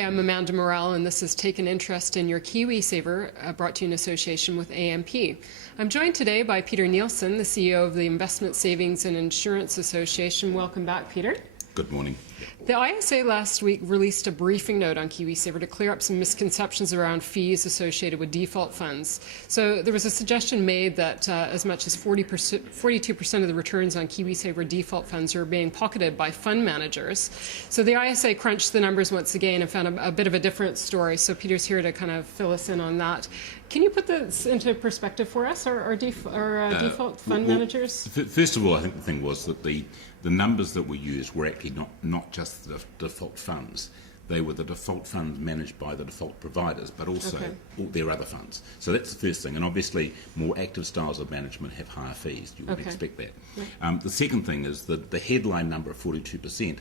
Hi, I'm Amanda Morrell, and this is Take an Interest in Your KiwiSaver, brought to you in association with AMP. I'm joined today by Peter Neilson, the CEO of the Investment Savings and Insurance Association. Welcome back, Peter. Good morning. The ISA last week released a briefing note on KiwiSaver to clear up some misconceptions around fees associated with default funds. So there was a suggestion made that as much as 42% of the returns on KiwiSaver default funds are being pocketed by fund managers. So the ISA crunched the numbers once again and found a bit of a different story. So Peter's here to kind of fill us in on that. Can you put this into perspective for us, our default fund managers? First of all, I think the thing was that the numbers that were used were actually not just the default funds. They were the default funds managed by the default providers, but also all their other funds. So that's the first thing. And obviously, more active styles of management have higher fees. You would expect that. Yeah. The second thing is that the headline number of 42%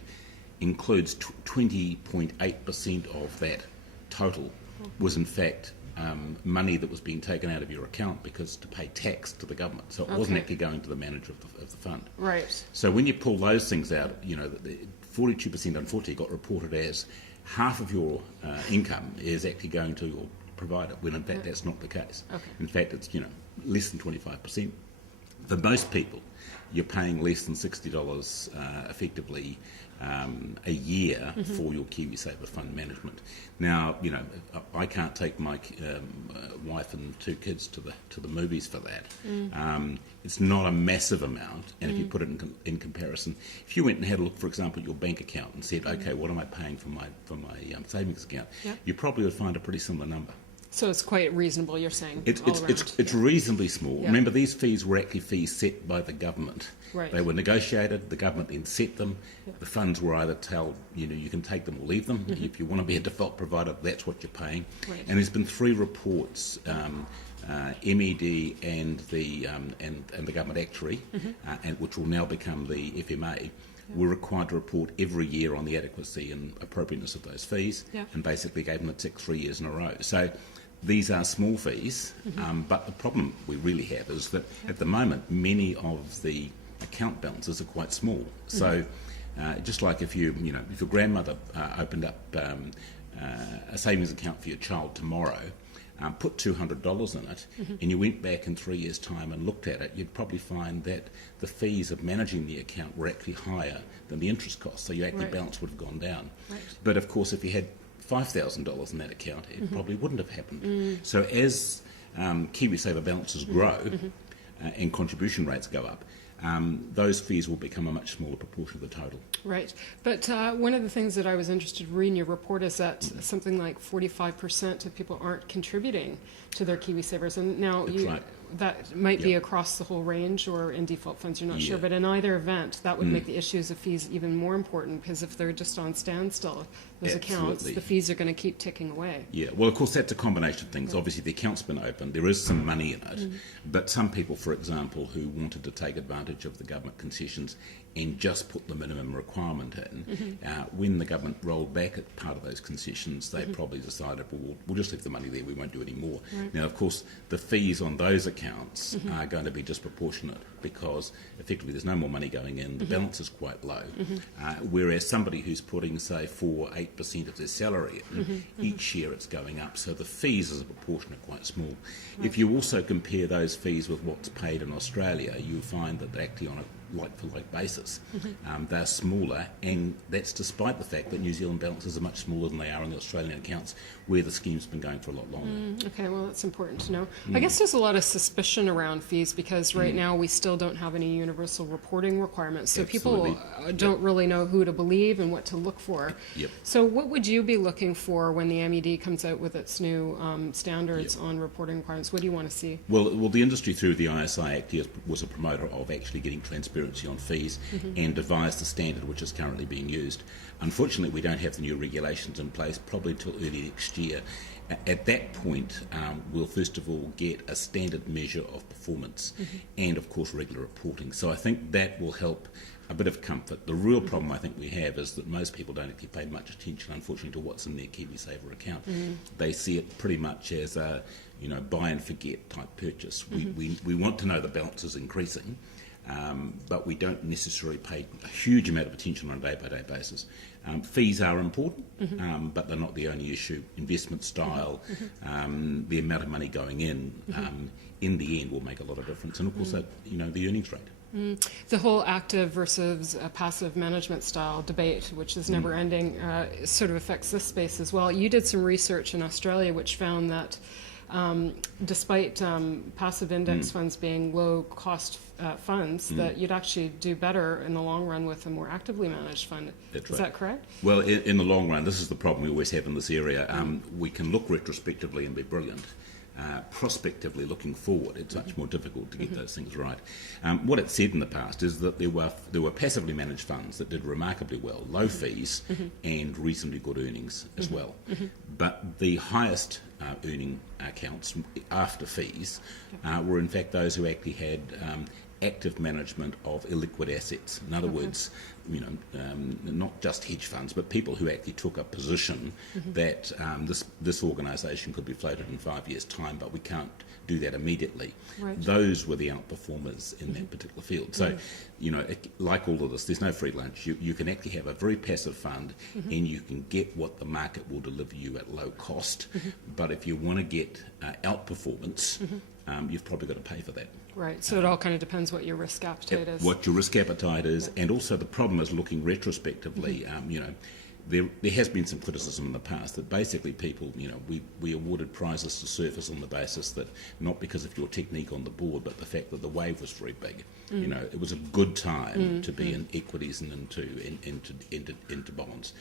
includes 20.8% of that total was in fact money that was being taken out of your account because to pay tax to the government. So it wasn't actually going to the manager of the fund. Right. So when you pull those things out, you know, the 42% unfortunately got reported as half of your income is actually going to your provider, when in fact that's not the case. In fact, it's, you know, less than 25%. For most people, you're paying less than $60 effectively a year for your KiwiSaver fund management. Now, you know, I can't take my wife and two kids to the movies for that. It's not a massive amount, and if you put it in comparison, if you went and had a look, for example, at your bank account and said, okay, what am I paying for my savings account? You probably would find a pretty similar number. So it's quite reasonable, you're saying? It's reasonably small. Yeah. Remember, these fees were actually fees set by the government. Right. They were negotiated, the government then set them. The funds were either told, you know, you can take them or leave them. If you want to be a default provider, that's what you're paying. Right. And there's been 3 reports, MED and the government actuary, and which will now become the FMA. Were required to report every year on the adequacy and appropriateness of those fees, and basically gave them a tick 3 years in a row. So these are small fees, but the problem we really have is that at the moment many of the account balances are quite small. So just like if your grandmother opened up a savings account for your child tomorrow, put $200 in it, and you went back in 3 years' time and looked at it, you'd probably find that the fees of managing the account were actually higher than the interest cost, so your active balance would have gone down. Right. But of course, if you had $5,000 in that account, it probably wouldn't have happened. So as KiwiSaver balances grow and contribution rates go up, those fees will become a much smaller proportion of the total. Right. But one of the things that I was interested in reading your report is that something like 45% of people aren't contributing to their KiwiSavers. And now that might be across the whole range or in default funds, you're not sure. But in either event, that would make the issues of fees even more important, because if they're just on standstill, those accounts, the fees are going to keep ticking away. Yeah, well, of course, that's a combination of things. Obviously, the account's been opened. There is some money in it. But some people, for example, who wanted to take advantage of the government concessions and just put the minimum requirement in, when the government rolled back at part of those concessions, they probably decided, well, we'll just leave the money there, we won't do any more. Right. Now, of course, the fees on those accounts are going to be disproportionate because effectively there's no more money going in, the balance is quite low, whereas somebody who's putting, say, 4-8% of their salary in, each year it's going up, so the fees as a proportion are quite small. Right. If you also compare those fees with what's paid in Australia, you'll find that they're actually on a like-for-like basis. They're smaller, and that's despite the fact that New Zealand balances are much smaller than they are in the Australian accounts, where the scheme's been going for a lot longer. Okay, well, that's important to know. I guess there's a lot of suspicion around fees because right now we still don't have any universal reporting requirements, so people don't really know who to believe and what to look for. So what would you be looking for when the MED comes out with its new standards on reporting requirements? What do you want to see? Well, the industry through the ISI Act was a promoter of actually getting transparency on fees and devised the standard which is currently being used. Unfortunately, we don't have the new regulations in place probably till early next year. At that point, we'll first of all get a standard measure of performance and, of course, regular reporting. So I think that will help a bit of comfort. The real problem I think we have is that most people don't actually pay much attention, unfortunately, to what's in their KiwiSaver account. They see it pretty much as a buy and forget type purchase. We want to know the balance is increasing. but we don't necessarily pay a huge amount of attention on a day-by-day basis. Fees are important, but they're not the only issue. Investment style, the amount of money going in the end will make a lot of difference, and of course, the earnings rate. The whole active versus passive management style debate, which is never ending, sort of affects this space as well. You did some research in Australia which found that despite passive index funds being low-cost funds, that you'd actually do better in the long run with a more actively managed fund. That's Is that correct? Well, in the long run, this is the problem we always have in this area. We can look retrospectively and be brilliant. Prospectively looking forward, it's much more difficult to get those things right. What it said in the past is that there were passively managed funds that did remarkably well, low fees and reasonably good earnings as well. But the highest earning accounts after fees were in fact those who actually had active management of illiquid assets. In other words, not just hedge funds, but people who actually took a position that this organisation could be floated in 5 years' time, but we can't do that immediately. Right. Those were the outperformers in that particular field. So, like all of this, there's no free lunch. You can actually have a very passive fund and you can get what the market will deliver you at low cost. But if you want to get outperformance, you've probably got to pay for that. Right, so it all kind of depends what your risk appetite is. What your risk appetite is, and also the problem is looking retrospectively. There has been some criticism in the past that basically people, we awarded prizes to surfers on the basis that not because of your technique on the board, but the fact that the wave was very big. It was a good time to be in equities and into bonds.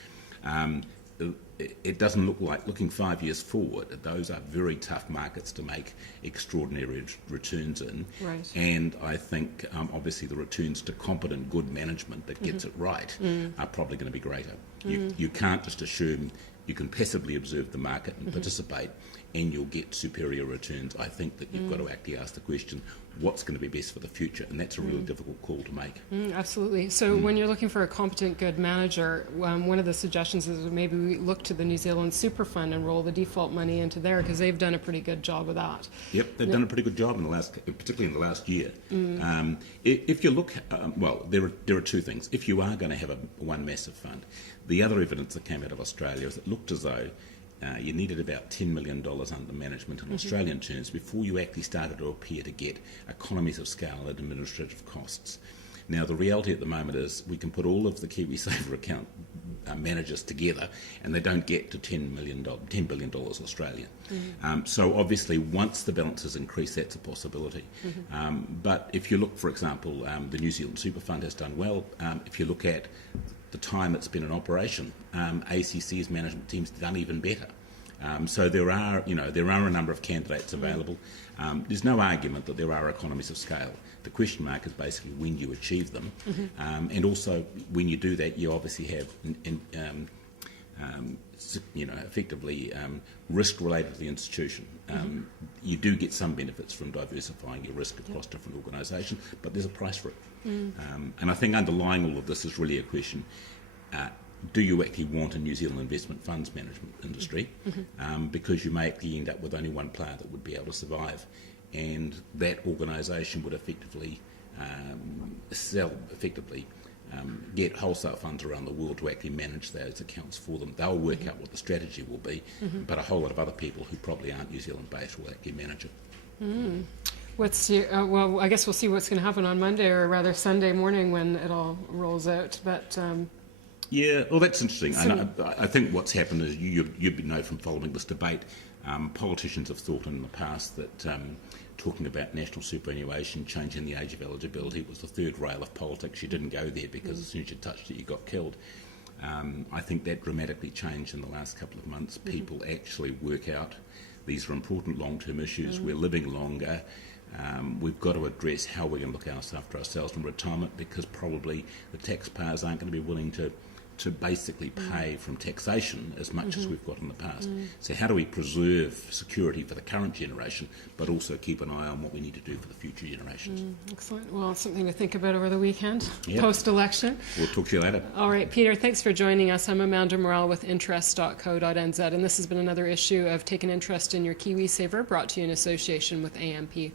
It doesn't look like, looking 5 years forward, those are very tough markets to make extraordinary returns in. Right. And I think, obviously, the returns to competent, good management that gets it right are probably going to be greater. You can't just assume you can passively observe the market and participate and you'll get superior returns. I think that you've got to actually ask the question, what's going to be best for the future? And that's a really difficult call to make. Absolutely. So when you're looking for a competent, good manager, one of the suggestions is maybe we look to the New Zealand Super Fund and roll the default money into there, because they've done a pretty good job of that. Yep, they've done a pretty good job particularly in the last year. If you look, there are two things. If you are going to have one massive fund, the other evidence that came out of Australia is it looked as though you needed about $10 million under management in Australian terms before you actually started to appear to get economies of scale and administrative costs. Now, the reality at the moment is we can put all of the KiwiSaver account managers together and they don't get to $10 billion Australian. So obviously, once the balances increase, that's a possibility. But if you look, for example, the New Zealand Super Fund has done well. If you look at the time it's been in operation, ACC's management team's done even better. So there are a number of candidates available. There's no argument that there are economies of scale. The question mark is basically when you achieve them, and also when you do that, you obviously have effectively risk related to the institution. You do get some benefits from diversifying your risk across different organisations, but there's a price for it. And I think underlying all of this is really a question, do you actually want a New Zealand investment funds management industry? Because you may actually end up with only one player that would be able to survive, and that organisation would effectively get wholesale funds around the world to actually manage those accounts for them. They'll work out what the strategy will be, but a whole lot of other people who probably aren't New Zealand based will actually manage it. Well, I guess we'll see what's going to happen on Monday, or rather Sunday morning when it all rolls out. But yeah, well, that's interesting. I think what's happened is you know from following this debate, politicians have thought in the past that talking about national superannuation, changing the age of eligibility was the third rail of politics. You didn't go there because as soon as you touched it, you got killed. I think that dramatically changed in the last couple of months. People actually work out these are important long-term issues. We're living longer. We've got to address how we're going to look after ourselves in retirement, because probably the taxpayers aren't going to be willing to basically pay from taxation as much as we've got in the past. So how do we preserve security for the current generation, but also keep an eye on what we need to do for the future generations? Excellent. Well, it's something to think about over the weekend, Yep. post-election. We'll talk to you later. All right, Peter, thanks for joining us. I'm Amanda Morrell with interest.co.nz, and this has been another issue of Take an Interest in Your KiwiSaver, brought to you in association with AMP.